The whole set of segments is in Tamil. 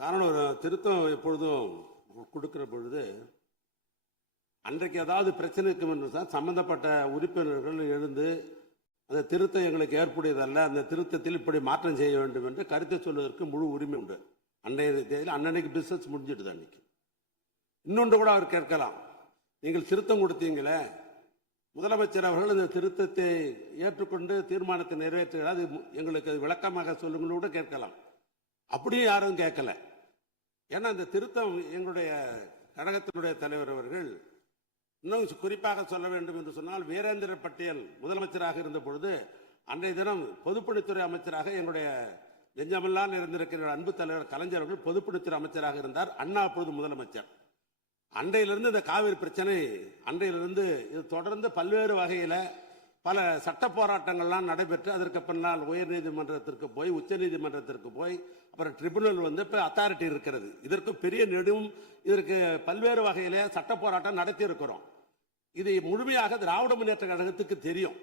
காரணம் ஒரு திருத்தம் எப்பொழுதும் கொடுக்கிற பொழுது அன்றைக்கு ஏதாவது பிரச்சனை இருக்கும் என்று தான் சம்பந்தப்பட்ட உறுப்பினர்கள் எழுந்து அந்த திருத்தம் எங்களுக்கு ஏற்புடையதல்ல, அந்த திருத்தத்தில் இப்படி மாற்றம் செய்ய வேண்டும் என்று கருத்தை சொல்வதற்கு முழு உரிமை உண்டு. அன்றைய தேதியில் அன்னன்னைக்கு பிசினஸ் முடிஞ்சிடுது. அன்னைக்கு இன்னொன்று கூட அவர் கேட்கலாம், நீங்கள் திருத்தம் கொடுத்தீங்களே, முதலமைச்சர் அவர்கள் இந்த திருத்தத்தை ஏற்றுக்கொண்டு தீர்மானத்தை நிறைவேற்றுகிறார், அது எங்களுக்கு விளக்கமாக சொல்லுங்கள் கூட கேட்கலாம். அப்படியும் யாரும் கேட்கல. ஏன்னா இந்த திருத்தம் எங்களுடைய கழகத்தினுடைய தலைவர் அவர்கள் இன்னும் குறிப்பாக சொல்ல வேண்டும் என்று சொன்னால், வீரேந்திர பட்டேல் முதலமைச்சராக இருந்த பொழுது அன்றைய தினம் பொதுப்பணித்துறை அமைச்சராக எங்களுடைய நெஞ்சமெல்லாம் இருந்திருக்கிற அன்பு தலைவர் கலைஞர் அவர்கள் பொதுப்பணித்துறை அமைச்சராக இருந்தார். அண்ணா அப்பொழுது முதலமைச்சர். அன்றையிலிருந்து இந்த காவிரி பிரச்சனை அன்றையிலிருந்து இது தொடர்ந்து பல்வேறு வகையில பல சட்ட போராட்டங்கள்லாம் நடைபெற்று அதற்கு பின்னால் உயர் நீதிமன்றத்திற்கு போய் உச்ச நீதிமன்றத்திற்கு போய் அப்புறம் ட்ரிபுனல் வந்து இப்ப அத்தாரிட்டி இருக்கிறது. இதற்கு பெரிய நெடும் இதற்கு பல்வேறு வகையில சட்ட போராட்டம் நடத்தி இருக்கிறோம். இது முழுமையாக திராவிட முன்னேற்ற கழகத்துக்கு தெரியும்.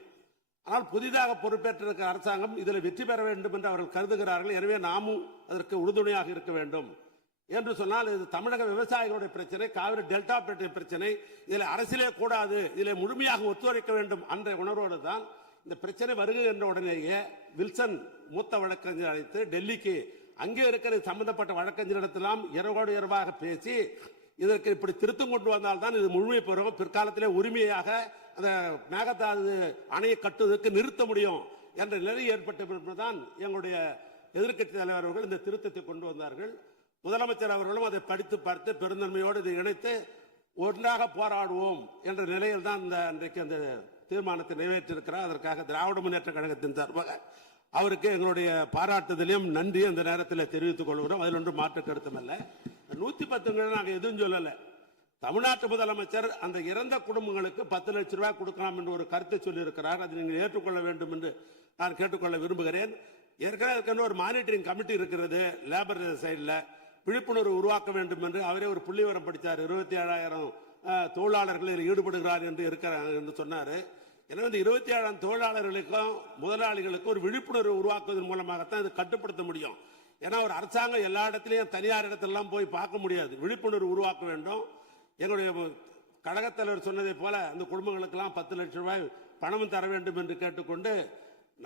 ஆனால் புதிதாக பொறுப்பேற்றிருக்கிற அரசாங்கம் இதில் வெற்றி பெற வேண்டும் என்று அவர்கள் கருதுகிறார்கள். எனவே நாமும் அதற்கு உறுதுணையாக இருக்க வேண்டும் என்று சொன்னால், இது தமிழக விவசாயிகளுடைய பிரச்சனை, காவிரி டெல்டா பிரச்சனை, இதில் அரசியலே கூடாது, இதில் முழுமையாக ஒத்துழைக்க வேண்டும் என்ற உணர்வோடு தான் இந்த பிரச்சனை வருகை என்ற உடனேயே வில்சன் மூத்த வழக்கறிஞர் அழைத்து டெல்லிக்கு அங்கே இருக்கிற சம்பந்தப்பட்ட வழக்கறிஞரிடத்தெல்லாம் இரவோடு இரவாக பேசி இதற்கு இப்படி திருத்தம் கொண்டு வந்தால்தான் இது முழுமை பெறும், பிற்காலத்திலே உரிமையாக அந்த மேகதாது அணையை கட்டுவதற்கு நிறுத்த முடியும் என்ற நிலை ஏற்பட்ட பிறகுதான் எங்களுடைய எதிர்க்கட்சி தலைவர் அவர்கள் இந்த திருத்தத்தை கொண்டு வந்தார்கள். முதலமைச்சர் அவர்களும் அதை படித்து பார்த்து பெருந்தன்மையோடு இதை இணைத்து ஒன்றாக போராடுவோம் என்ற நிலையில் தான் இன்றைக்கு அந்த தீர்மானத்தை நிறைவேற்றிருக்கிறார். அதற்காக திராவிட முன்னேற்ற கழகத்தின் சார்பாக அவருக்கு எங்களுடைய பாராட்டுதலையும் நன்றி அந்த நேரத்தில் தெரிவித்துக் கொள்கிறோம். அதில் ஒன்றும் மாற்று கருத்தும் இல்லை. 110 நாங்கள் எதுவும் சொல்லல. தமிழ்நாட்டு முதலமைச்சர் அந்த இறந்த குடும்பங்களுக்கு 10 லட்சம் ரூபாய் கொடுக்கலாம் என்று ஒரு கருத்தை சொல்லி இருக்கிறார். அதை நீங்கள் ஏற்றுக்கொள்ள வேண்டும் என்று நான் கேட்டுக்கொள்ள விரும்புகிறேன். ஏற்கனவே ஒரு மானிட்டரிங் கமிட்டி இருக்கிறது லேபர் சைடில், விழிப்புணர்வு உருவாக்க வேண்டும் என்று அவரே ஒரு புள்ளிவரம் படித்தார். 27,000 தொழிலாளர்கள் ஈடுபடுகிறார் என்று இருக்கிறார் என்று சொன்னார். எனவே இந்த 27,000 தொழிலாளர்களுக்கும் முதலாளிகளுக்கும் ஒரு விழிப்புணர்வு உருவாக்குவதன் மூலமாகத்தான் இது கட்டுப்படுத்த முடியும். ஏன்னா ஒரு அரசாங்கம் எல்லா இடத்திலையும் தனியார் இடத்திலாம் போய் பார்க்க முடியாது. விழிப்புணர்வு உருவாக்க வேண்டும். எங்களுடைய கழகத் தலைவர் சொன்னதை போல அந்த குடும்பங்களுக்கெல்லாம் 10 லட்சம் ரூபாய் பணமும் தர வேண்டும் என்று கேட்டுக்கொண்டு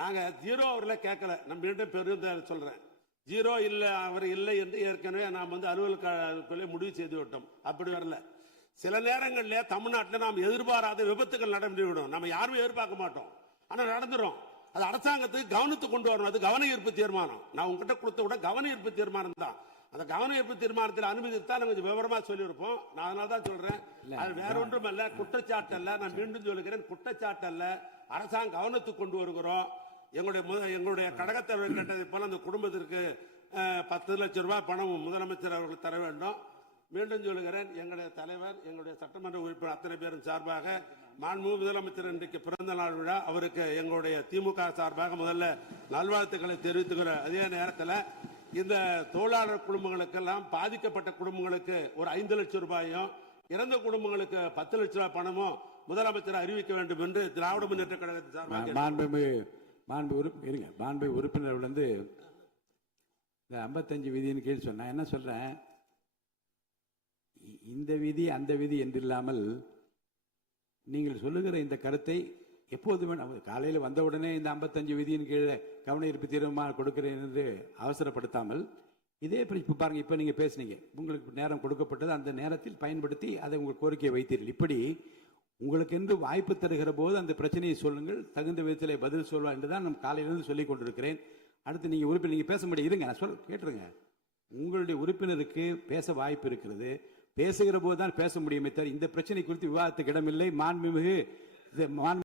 நாங்க ஜீரோ அவரில் கேட்கல. நம்ம மீண்டும் பெரும் சொல்றேன், ஜீரோ இல்லை அவர் இல்லை என்று ஏற்கனவே நாம் அலுவலக முடிவு செய்து விட்டோம். அப்படி வரல. சில நேரங்களில் தமிழ்நாட்டில் நாம் எதிர்பாராத விபத்துகள் நடந்துவிடும். நம்ம யாருமே எதிர்பார்க்க மாட்டோம், ஆனா நடந்துரும். அது அரசாங்கத்துக்கு கவனத்துக்கு கொண்டு வரணும். அது கவன ஈர்ப்பு தீர்மானம். நான் உங்ககிட்ட கொடுத்த விட கவன ஈர்ப்பு தீர்மானம் தான். அந்த கவன ஈர்ப்பு தீர்மானத்தில் அனுமதித்தான் கொஞ்சம் விவரமா சொல்லியிருப்போம். நான் அதனால தான் சொல்றேன், அது வேற ஒன்றும் அல்ல, குற்றச்சாட்டு அல்ல. நான் மீண்டும் சொல்லுகிறேன், குற்றச்சாட்டு அல்ல. அரசாங்கம் கவனத்துக்கு கொண்டு வருகிறோம். எங்களுடைய கழகத்தலைவர் கேட்டதை போல அந்த குடும்பத்திற்கு 10 லட்சம் ரூபாய் பணம் முதலமைச்சர் அவர்கள் தர வேண்டும். மீண்டும் சொல்லுகிறேன், எங்களுடைய தலைவர் எங்களுடைய சட்டமன்ற உறுப்பினர் அத்தனை பேரும் சார்பாக மாண்புமிகு முதலமைச்சர் இன்றைக்கு பிறந்த நாள் விழா, அவருக்கு எங்களுடைய திமுக சார்பாக முதல்ல நல்வாழ்த்துக்களை தெரிவித்துக்கிற அதே நேரத்தில் இந்த தொழிலாளர் குடும்பங்களுக்கெல்லாம் பாதிக்கப்பட்ட குடும்பங்களுக்கு ஒரு 5 லட்சம் ரூபாயும் இறந்த குடும்பங்களுக்கு 10 லட்சம் ரூபாய் பணமும் முதலமைச்சர் அறிவிக்க வேண்டும் என்று திராவிட முன்னேற்ற கழகத்தின் சார்பாக மாண்பு உறுப்பினர் வந்து இந்த 55 விதியின் கீழ் சொன்ன என்ன சொல்றேன், இந்த விதி அந்த விதி என்று இல்லாமல் நீங்கள் சொல்லுகிற இந்த கருத்தை எப்போதுமே காலையில் வந்தவுடனே இந்த 55 விதியின் கீழே கவன ஈர்ப்பு தீர்மானம் கொடுக்கிறேன் என்று அவசரப்படுத்தாமல் இதே இப்போ பாருங்க, இப்போ நீங்க பேசுனீங்க, உங்களுக்கு நேரம் கொடுக்கப்பட்டது, அந்த நேரத்தில் பயன்படுத்தி அதை உங்கள் கோரிக்கையை வைத்தீர்கள். இப்படி உங்களுக்கு என்று வாய்ப்பு தருகிற போது அந்த பிரச்சனையை சொல்லுங்கள், தகுந்த விதத்தில் பதில் சொல்வா என்றுதான் நான் காலையிலிருந்து சொல்லிக் கொண்டிருக்கிறேன். அடுத்து நீங்க உறுப்பினர் நீங்க பேச முடியாது, இருங்க நான் கேட்டுருங்க. உங்களுடைய உறுப்பினருக்கு பேச வாய்ப்பு இருக்கிறது, பேசுகிற போது தான் பேச முடியுமே தவிர இந்த பிரச்சனை குறித்து விவாதத்துக்கு இடமில்லை. மாண்புமிகு